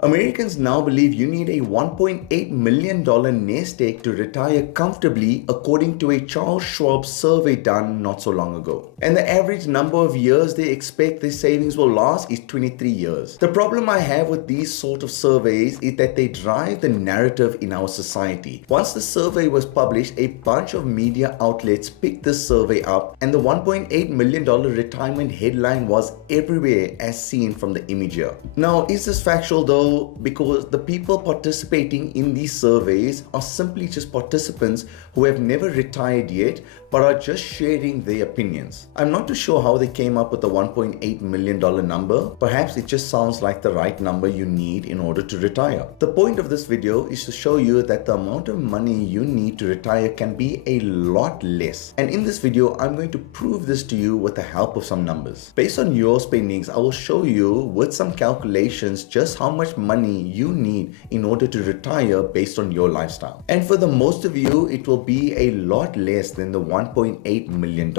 Americans now believe you need a $1.8 million nest egg to retire comfortably, according to a Charles Schwab survey done not so long ago. And the average number of years they expect their savings will last is 23 years. The problem I have with these sort of surveys is that they drive the narrative in our society. Once the survey was published, a bunch of media outlets picked this survey up, and the $1.8 million retirement headline was everywhere as seen from the image here. Now, is this factual though? Because the people participating in these surveys are simply just participants who have never retired yet but are just sharing their opinions. I'm not too sure how they came up with the $1.8 million number. Perhaps it just sounds like the right number you need in order to retire. The point of this video is to show you that the amount of money you need to retire can be a lot less. And in this video, I'm going to prove this to you with the help of some numbers. Based on your spendings, I will show you with some calculations just how much money you need in order to retire based on your lifestyle. And for the most of you, it will be a lot less than the $1.8 million.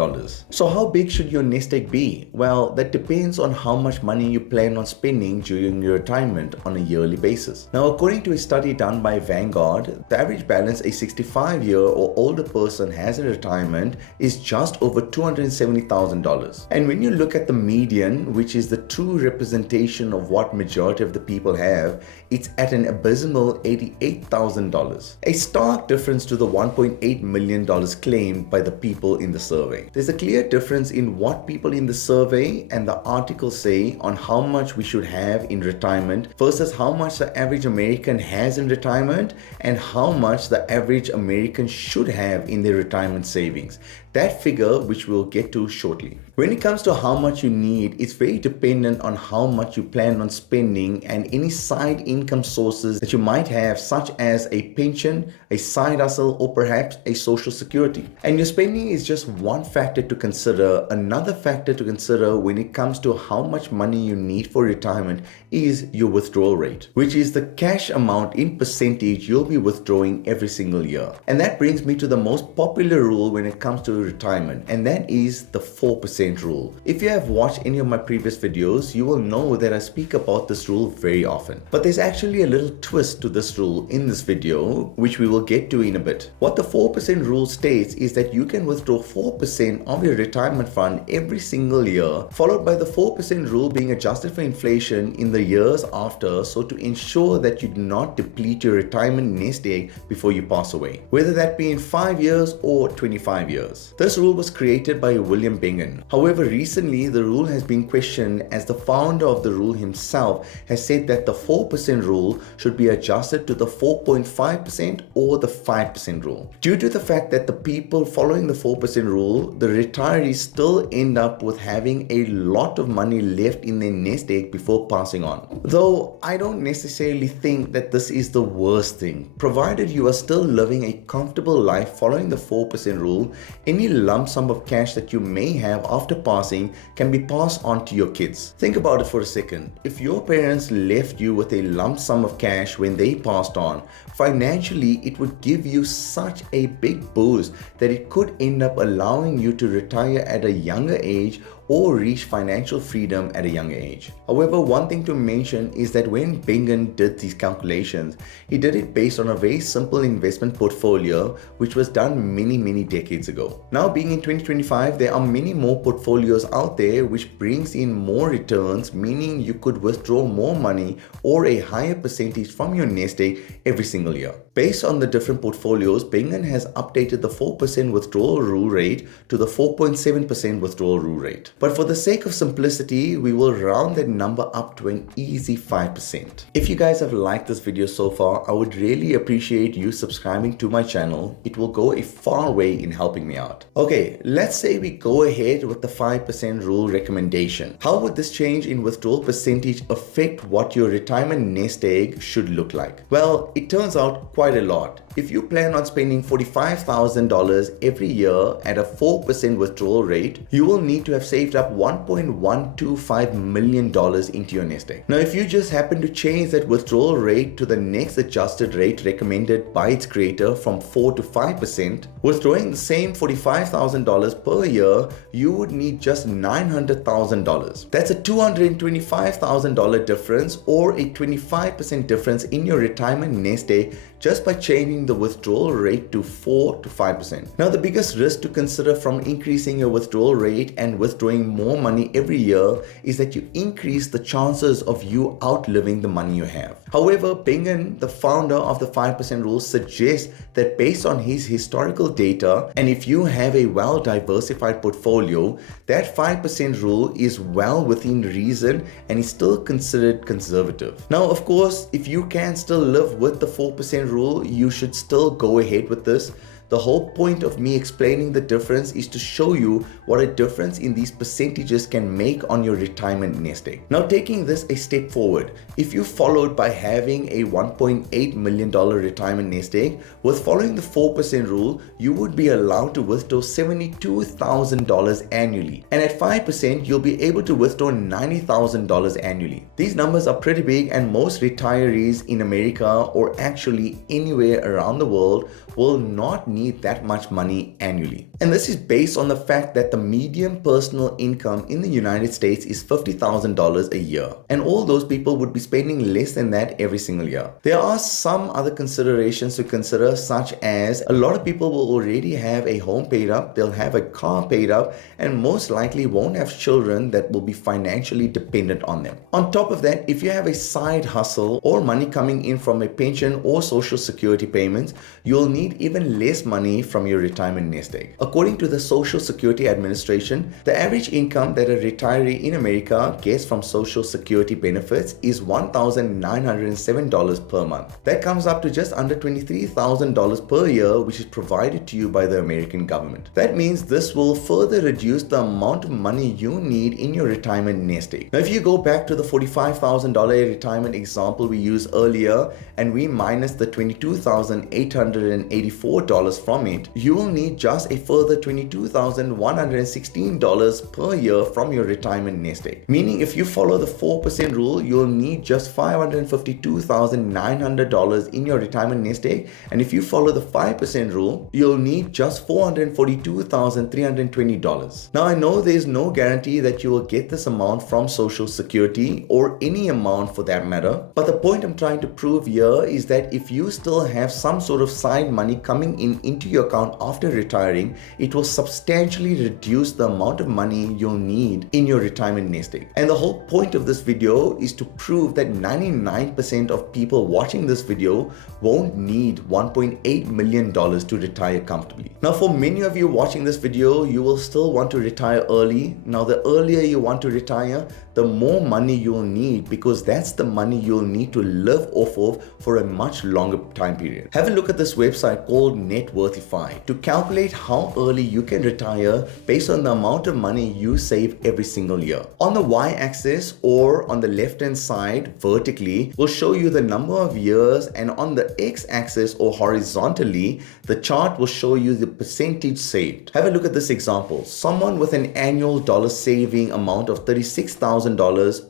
So how big should your nest egg be? Well, that depends on how much money you plan on spending during your retirement on a yearly basis. Now, according to a study done by Vanguard, the average balance a 65-year or older person has in retirement is just over $270,000. And when you look at the median, which is the true representation of what majority of the people have, it's at an abysmal $88,000. A stark difference to the $1.8 million claimed by the people in the survey. There's a clear difference in what people in the survey and the article say on how much we should have in retirement versus how much the average American has in retirement and how much the average American should have in their retirement savings. That figure, which we'll get to shortly. When it comes to how much you need, it's very dependent on how much you plan on spending and any side income sources that you might have, such as a pension, a side hustle, or perhaps a social security. And your spending is just one factor to consider. Another factor to consider when it comes to how much money you need for retirement is your withdrawal rate, which is the cash amount in percentage you'll be withdrawing every single year. And that brings me to the most popular rule when it comes to retirement, and that is the 4% rule. If you have watched any of my previous videos, you will know that I speak about this rule very often. But there's actually a little twist to this rule in this video, which we will get to in a bit. What the 4% rule states is that you can withdraw 4% of your retirement fund every single year, followed by the 4% rule being adjusted for inflation in the years after, so to ensure that you do not deplete your retirement nest egg before you pass away, whether that be in 5 years or 25 years. This rule was created by William Bengen. However, recently the rule has been questioned as the founder of the rule himself has said that the 4% rule should be adjusted to the 4.5% or the 5% rule. Due to the fact that the people following the 4% rule, the retirees still end up with having a lot of money left in their nest egg before passing on. Though I don't necessarily think that this is the worst thing, provided you are still living a comfortable life following the 4% rule. Any lump sum of cash that you may have after passing can be passed on to your kids. Think about it for a second. If your parents left you with a lump sum of cash when they passed on, financially it would give you such a big boost that it could end up allowing you to retire at a younger age or reach financial freedom at a younger age. However, one thing to mention is that when Bengen did these calculations, he did it based on a very simple investment portfolio which was done many decades ago. Now, being in 2025, there are many more portfolios out there which brings in more returns, meaning you could withdraw more money or a higher percentage from your nest egg every single year. Based on the different portfolios, Bengen has updated the 4% withdrawal rule rate to the 4.7% withdrawal rule rate. But for the sake of simplicity, we will round that number up to an easy 5%. If you guys have liked this video so far, I would really appreciate you subscribing to my channel. It will go a far way in helping me out. Okay, let's say we go ahead with the 5% rule recommendation. How would this change in withdrawal percentage affect what your retirement nest egg should look like? Well, it turns out quite a lot. If you plan on spending $45,000 every year at a 4% withdrawal rate, you will need to have saved saved up $1.125 million into your nest egg. Now, if you just happen to change that withdrawal rate to the next adjusted rate recommended by its creator from 4 to 5%, withdrawing the same $45,000 per year, you would need just $900,000. That's a $225,000 difference, or a 25% difference in your retirement nest egg, just by changing the withdrawal rate to 4 to 5%. Now, the biggest risk to consider from increasing your withdrawal rate and withdrawing more money every year is that you increase the chances of you outliving the money you have. However, Bengen, the founder of the 5% rule, suggests that based on his historical data, and if you have a well-diversified portfolio, that 5% rule is well within reason and is still considered conservative. Now, of course, if you can still live with the 4% rule, you should still go ahead with this. The whole point of me explaining the difference is to show you what a difference in these percentages can make on your retirement nest egg. Now, taking this a step forward, if you followed by having a $1.8 million retirement nest egg, with following the 4% rule, you would be allowed to withdraw $72,000 annually. And at 5%, you'll be able to withdraw $90,000 annually. These numbers are pretty big, and most retirees in America, or actually anywhere around the world, will not need that much money annually. And this is based on the fact that the median personal income in the United States is $50,000 a year. And all those people would be spending less than that every single year. There are some other considerations to consider, such as a lot of people will already have a home paid up, they'll have a car paid up, and most likely won't have children that will be financially dependent on them. On top of that, if you have a side hustle or money coming in from a pension or social security payments, you'll need even less money from your retirement nest egg. According to the Social Security Administration, the average income that a retiree in America gets from Social Security benefits is $1,907 per month. That comes up to just under $23,000 per year, which is provided to you by the American government. That means this will further reduce the amount of money you need in your retirement nest egg. Now, if you go back to the $45,000 retirement example we used earlier, and we minus the $22,884 from it, you will need just a further $22,116 per year from your retirement nest egg. Meaning, if you follow the 4% rule, you'll need just $552,900 in your retirement nest egg, and if you follow the 5% rule, you'll need just $442,320. Now, I know there's no guarantee that you will get this amount from Social Security, or any amount for that matter, but the point I'm trying to prove here is that if you still have some sort of side money coming into your account after retiring, it will substantially reduce the amount of money you'll need in your retirement nest egg. And the whole point of this video is to prove that 99% of people watching this video won't need $1.8 million to retire comfortably. Now, for many of you watching this video, you will still want to retire early. Now, the earlier you want to retire, the more money you'll need, because that's the money you'll need to live off of for a much longer time period. Have a look at this website called Networthify to calculate how early you can retire based on the amount of money you save every single year. On the y-axis, or on the left-hand side vertically, will show you the number of years, and on the x-axis or horizontally, the chart will show you the percentage saved. Have a look at this example. Someone with an annual dollar saving amount of $36,000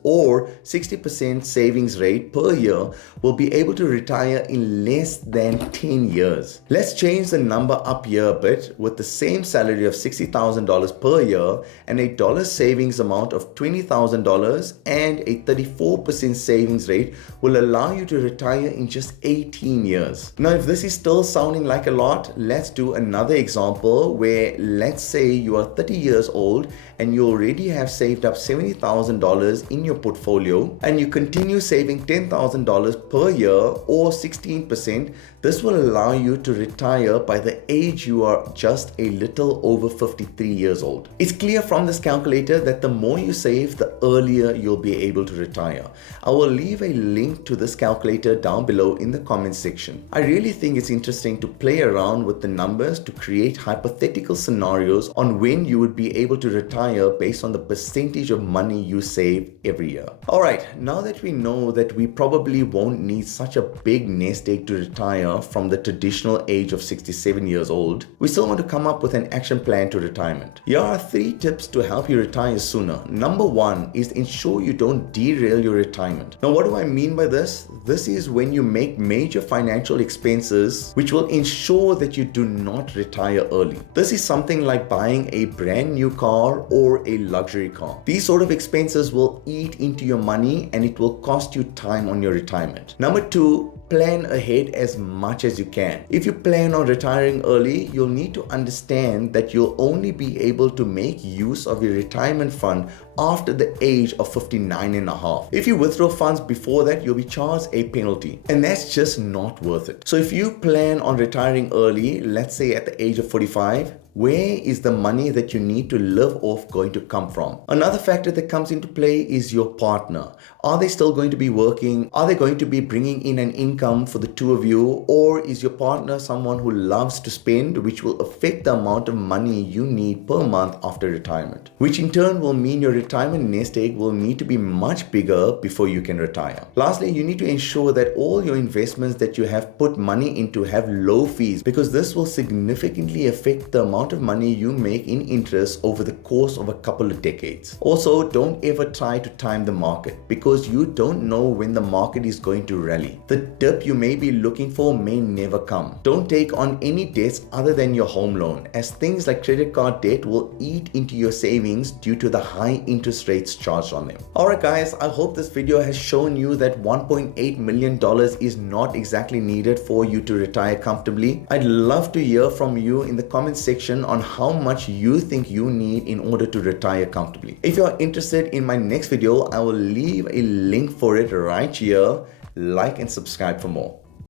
or 60% savings rate per year will be able to retire in less than 10 years. Let's change the number up here a bit. With the same salary of $60,000 per year and a dollar savings amount of $20,000 and a 34% savings rate will allow you to retire in just 18 years. Now, if this is still sounding like a lot, let's do another example where, let's say you are 30 years old and you already have saved up $70,000 in your portfolio, and you continue saving $10,000 per year or 16%. This will allow you to retire by the age you are just a little over 53 years old. It's clear from this calculator that the more you save, the earlier you'll be able to retire. I will leave a link to this calculator down below in the comments section. I really think it's interesting to play around with the numbers to create hypothetical scenarios on when you would be able to retire based on the percentage of money you save every year. Alright, now that we know that we probably won't need such a big nest egg to retire from the traditional age of 67 years old, we still want to come up with an action plan to retirement. Here are 3 tips to help you retire sooner. Number 1 is ensure you don't derail your retirement. Now, what do I mean by this? This is when you make major financial expenses which will ensure that you do not retire early. This is something like buying a brand new car or a luxury car. These sort of expenses will eat into your money and it will cost you time on your retirement. Number 2, plan ahead as much as you can. If you plan on retiring early, you'll need to understand that you'll only be able to make use of your retirement fund after the age of 59 and a half. If you withdraw funds before that, you'll be charged a penalty, and that's just not worth it. So if you plan on retiring early, let's say at the age of 45, where is the money that you need to live off going to come from? Another factor that comes into play is your partner. Are they still going to be working? Are they going to be bringing in an income for the two of you? Or is your partner someone who loves to spend, which will affect the amount of money you need per month after retirement? Which in turn will mean your retirement nest egg will need to be much bigger before you can retire. Lastly, you need to ensure that all your investments that you have put money into have low fees, because this will significantly affect the amount of money you make in interest over the course of a couple of decades. Also, don't ever try to time the market, because you don't know when the market is going to rally. The dip you may be looking for may never come. Don't take on any debts other than your home loan, as things like credit card debt will eat into your savings due to the high interest rates charged on them. Alright guys, I hope this video has shown you that $1.8 million is not exactly needed for you to retire comfortably. I'd love to hear from you in the comment section on how much you think you need in order to retire comfortably. If you're interested in my next video, I will leave a link for it right here. Like and subscribe for more.